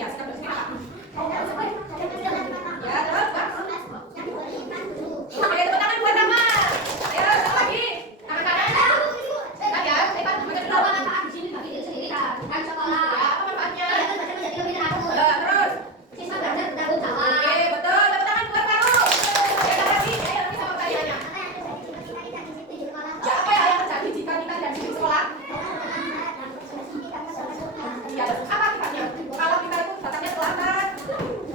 ya, sikap berdisiplin apa? Ya, terus Pak. Oke, tepuk tangan buat Rama. Ayo, satu lagi. Tangan kanan. Kan ya, Pak, baca dulu. Manfaat di sini bagi diri sendiri dan sekolah. Ya, apa manfaatnya? Menjadi lebih teratur. Ya, terus. Siswa belajar bertanggung jawab. Oke, betul. Tepuk tangan buat Faru. Oke, satu lagi. Ayo, nanti sama pertanyaannya. Ya, apa ya yang terjadi jika kita tidak disiplin sekolah? Iya, apa akibatnya? Kalau kita itu datangnya terlambat,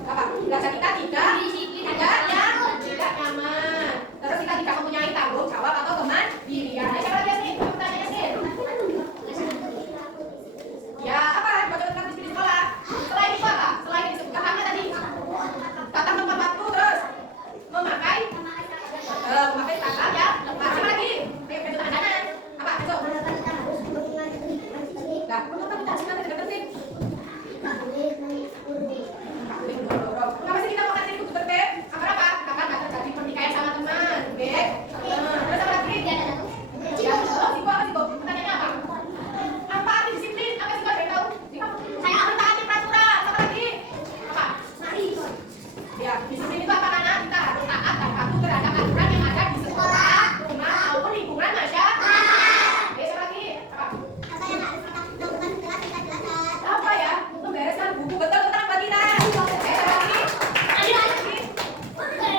apa? Belajar kita tidak nyaman. Terus kita tidak mempunyai tanggung jawab atau kemandirian. Siapa lagi Yasmin? Pertanyaan Yasmin. Ya, apa? Bagaimana tentang disiplin sekolah? Selain itu apa? Selain disebutkan apa tadi? Datang tepat waktu, terus memakai tanggal ya. Apa lagi? Ayo, tangan kanan. Apa? Besok. Nah, untuk kita harus nanti tidak tertib. Kenapa sih kita mau kasih kudu tertib? Apa? Agar nggak terjadi pertikaian sama teman. Oke. Terus apa lagi? Ya, apa sih, Bu? Pertanyaannya apa? Apa arti disiplin? Apa sih, Bu? Ada yang tahu? Saya mentaati peraturan. Apa lagi? Apa? Ya, disiplin itu apa? Karena kita harus taat dan patuh terhadap aturan yang ada di sekolah, rumah, maupun lingkungan masyarakat. Oke, apa lagi? Apa ya? Membereskan buku. Betul, tenang Mbak Tina.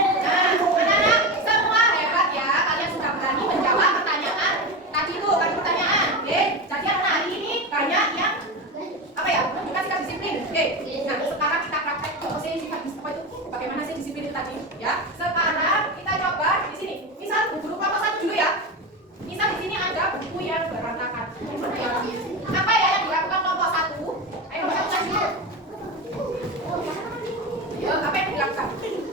Nah, anak-anak semua hebat ya. Kalian sudah berani menjawab pertanyaan tadi itu, pertanyaan. Oke, jadi anak hari ini banyak yang apa ya? Menunjukkan sikap disiplin. Oke. Nah, sekarang kita praktek sikap disiplin itu bagaimana sih disiplin itu tadi? Ya. Sekarang kita coba di sini. Misal guru kelompok 1 dulu ya. Misal di sini ada buku yang berantakan. Gimana ya? Apa ya yang dilakukan kelompok 1? Ayo kelompok 1 dulu. Ya, apa yang dilakukan?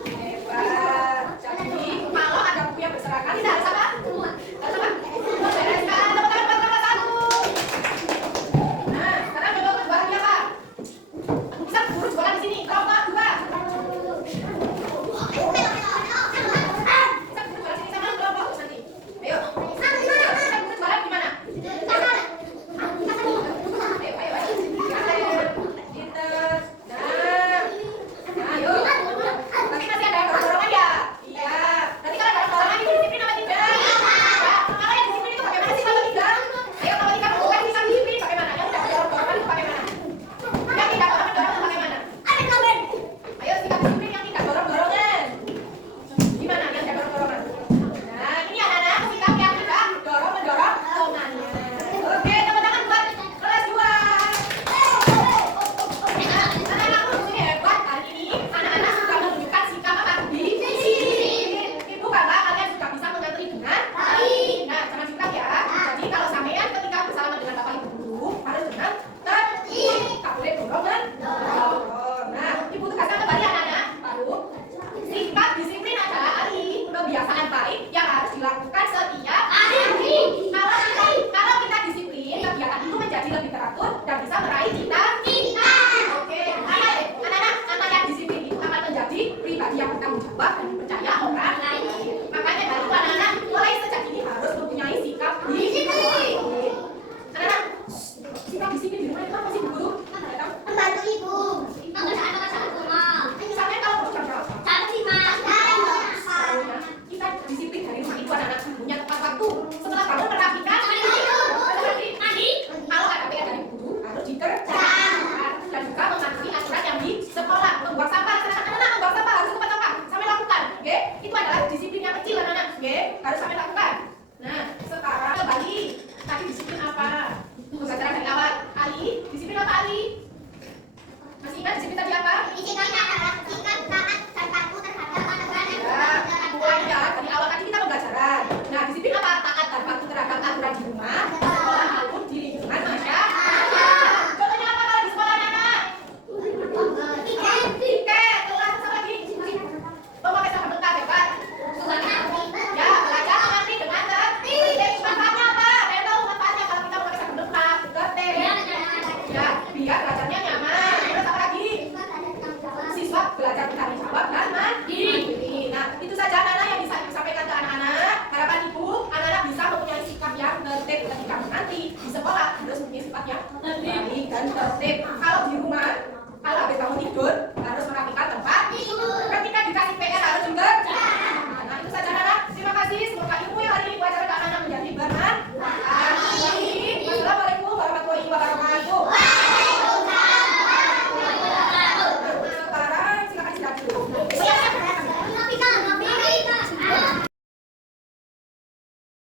Hebat. Jadi, kalau ada buku yang berserakan, kita harus apa? Harus apa? Membereskan. Tepuk tangan buat kelompok 1. Nah, sekarang coba kedua lagi apa? Bisa guru jualan di sini. Kelompok 2. Bisa guru jualan sini sama kelompok nanti. Ayo. Bisa guru jualan di mana? Ayo. Pinter. Nah, ayo. Nanti masih ada dorongan ya? Iya. Nanti kalau ada dorongan ini disiplin apa tidak? Ya. Kalau yang disiplin itu bagaimana sih kalau tidak? Ayo kalau tidak bukan bisa disiplin bagaimana? Yang udah dorongan itu bagaimana? Yang tidak dorong bagaimana? Ayo sikap disiplin yang tidak dorong-dorongan. Gimana yang tidak dorong-dorongan? Nah, ini anak-anak sikap yang tidak dorong-mendorong dorongannya. Oke, tepuk tangan buat kelas 2. Anak-anakku di sini hebat. Hari ini anak-anak sudah menunjukkan sikap apa? Disiplin. Ibu bangga kalian sudah bisa mengantri dengan baik. Nah, jangan sikap ya. Jadi kalau sampean ketika bersalaman dengan bapak ibu guru harus dengan tertib. Tak boleh dorong-mendorong. Nah, ibu tugaskan kembali anak-anak. Baru sikap disiplin adalah kebiasaan baik yang harus dilakukan setiap hari. Kalau kita disiplin, kegiatan itu menjadi lebih teratur dan bisa meraih cita-cita. Oke, anak-anak yang disiplin itu akan menjadi pribadi yang bertanggung jawab dan dipercaya orang lain. Makanya dari itu anak-anak mulai sejak ini harus mempunyai sikap disiplin. Anak-anak, sikap disiplin di rumah itu apa sih, Bu Guru? Membantu ibu. Pekerjaan rumah. Misalnya kalau mau jam berapa? Kita disiplin dari rumah itu anak-anak punya tepat waktu. Setelah bangun merapikan, kalau ada PR dari guru harus dikerjakan dan juga mematuhi aturan yang di sekolah. Membuang sampah, anak-anak membuang sampah harus tempat sampah. Sampai lakukan, oke? Itu adalah disiplin yang kecil anak-anak, oke? Harus sampai lakukan. Nah, sekarang kembali. Tadi disiplin apa? Pembelajaran dari awal. Ali, disiplin apa Ali? Masih ingat disiplin tadi apa? Ya, dari awal tadi kita pembelajaran. Nah, disiplin apa? Taat dan patuh terhadap aturan di rumah, sekolah maupun di lingkungan masyarakat. Contohnya apa kalau di sekolah anak? Tiket, kelas apa lagi? Memakai sarung lengkap ya, Pak? Ya, belajar mengerti dengan tertib. Manfaatnya apa? Saya tahu manfaatnya kalau kita memakai sarung lengkap, tertib. Ya, biar belajarnya nyaman. Terus apa lagi? Siswa belajar bertanggung jawab dan mandiri. Nah, itu saja anak-anak yang bisa disampaikan ke anak-anak. Harapan ibu, anak-anak bisa mempunyai sikap yang tertib ketika nanti di sekolah harus mempunyai sikap yang baik dan tertib. Kalau di rumah, kalau habis bangun tidur